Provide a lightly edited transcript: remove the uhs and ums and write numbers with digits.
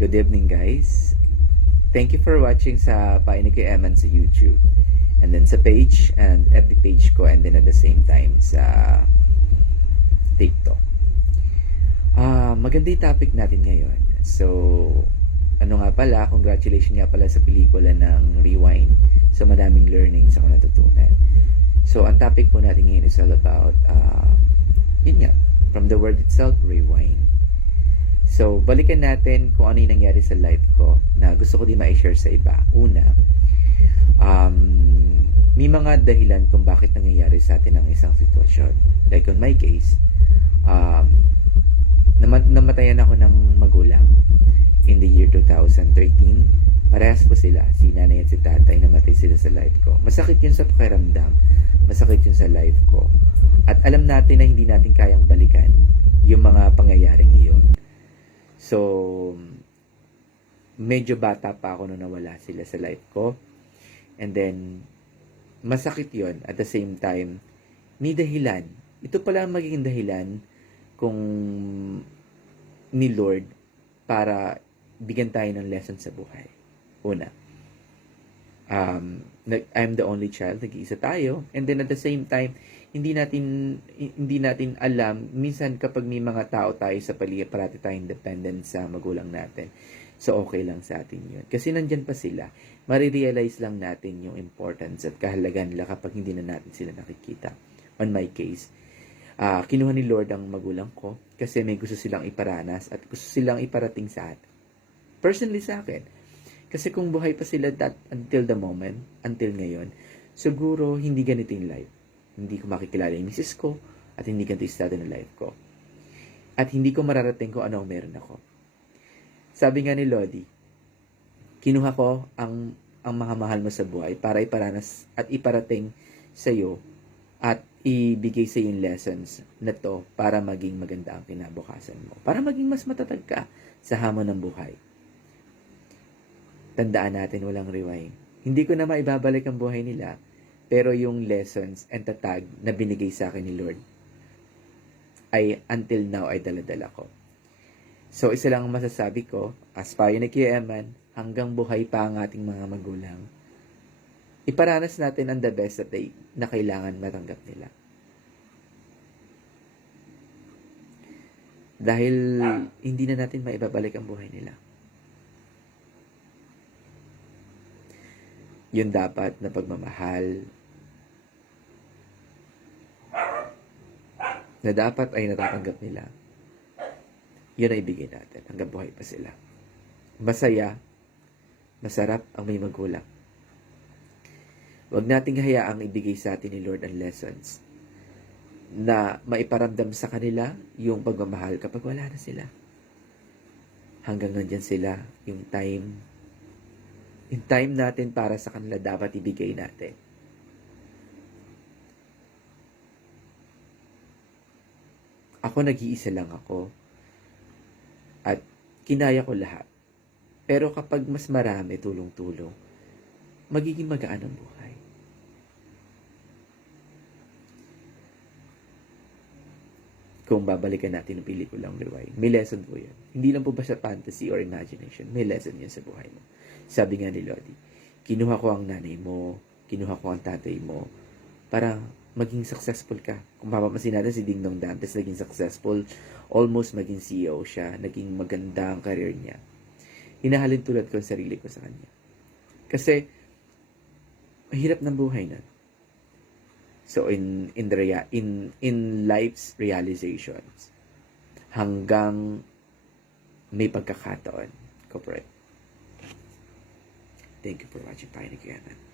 Good evening, guys. Thank you for watching sa Payo ni Kuya Eman sa YouTube. And then sa page and FB page ko, and then at the same time sa TikTok. Maganda yung topic natin ngayon. So, ano nga pala, congratulations nga pala sa pelikula ng Rewind. So, madaming learnings ako natutunan. So, ang topic po natin ngayon is all about, yun nga, from the word itself, rewind. So, balikan natin kung ano yung nangyari sa life ko na gusto ko din ma-share sa iba. Una, may mga dahilan kung bakit nangyayari sa atin ang isang sitwasyon. Like on my case, namatayan ako ng magulang in the year 2013. Parehas po sila, si nanay at si tatay, namatay sila sa life ko. Masakit yun sa pakiramdam, masakit yun sa life ko. At alam natin na hindi natin kayang balikan yung mga pangyayaring iyon. So, medyo bata pa ako nung nawala sila sa life ko. And then, masakit yon at the same time, may dahilan. Ito pala ang magiging dahilan kung ni Lord para bigyan tayo ng lesson sa buhay. Una, I'm the only child, nag-iisa tayo. And then at the same time, hindi natin alam, minsan kapag may mga tao tayo sa paligid, parati tayong dependent sa magulang natin. So, okay lang sa atin yun. Kasi nandyan pa sila. Marirealize lang natin yung importance at kahalagan nila kapag hindi na natin sila nakikita. On my case, kinuha ni Lord ang magulang ko kasi may gusto silang iparanas at gusto silang iparating sa atin. Personally sa akin. Kasi kung buhay pa sila until the moment, until ngayon, siguro hindi ganito yung life. Hindi ko makikilala yung misis ko at hindi ganito yung estado ng life ko. At hindi ko mararating kung ano ang meron ako. Sabi nga ni Lodi, kinuha ko ang mga mahal mo sa buhay para iparanas at iparating sa iyo at ibigay sa iyo yung lessons na to para maging maganda ang kinabukasan mo. Para maging mas matatag ka sa hamon ng buhay. Tandaan natin, walang rewind. Hindi ko na maibabalik ang buhay nila, pero yung lessons and tatag na binigay sa akin ni Lord ay until now ay daladala ko. So, isa lang ang masasabi ko, as payo ni Kuya Eman, hanggang buhay pa ang ating mga magulang, iparanas natin ang the best na kailangan matanggap nila. Dahil hindi na natin maibabalik ang buhay nila. Yun dapat na pagmamahal na dapat ay natatanggap nila. Yun ay ibigay natin hanggang buhay pa sila. Masaya, masarap ang may magulang. Huwag nating hayaang ibigay sa atin ni Lord ang lessons na maiparamdam sa kanila yung pagmamahal kapag wala na sila. Hanggang nandyan sila, yung time natin para sa kanila dapat ibigay natin. Ako nag-iisa lang ako at kinaya ko lahat. Pero kapag mas marami tulong-tulong, magiging magaan ang buhay. Kung babalikan natin ang pelikulang Rewind, may lesson po yun. Hindi lang po ba sa fantasy or imagination, may lesson yun sa buhay mo. Sabi nga ni Lodi, kinuha ko ang nanay mo, kinuha ko ang tatay mo, para maging successful ka. Kung mapapansin natin si Ding Dong Dantes, naging successful, almost maging CEO siya, naging maganda ang career niya. Hinahalin tulad ko ang sarili ko sa kanya. Kasi, mahirap ng buhay na. So, in life's realizations, hanggang may pagkakataon, corporate. Thank you for watching. Payo ni Kuya Eman.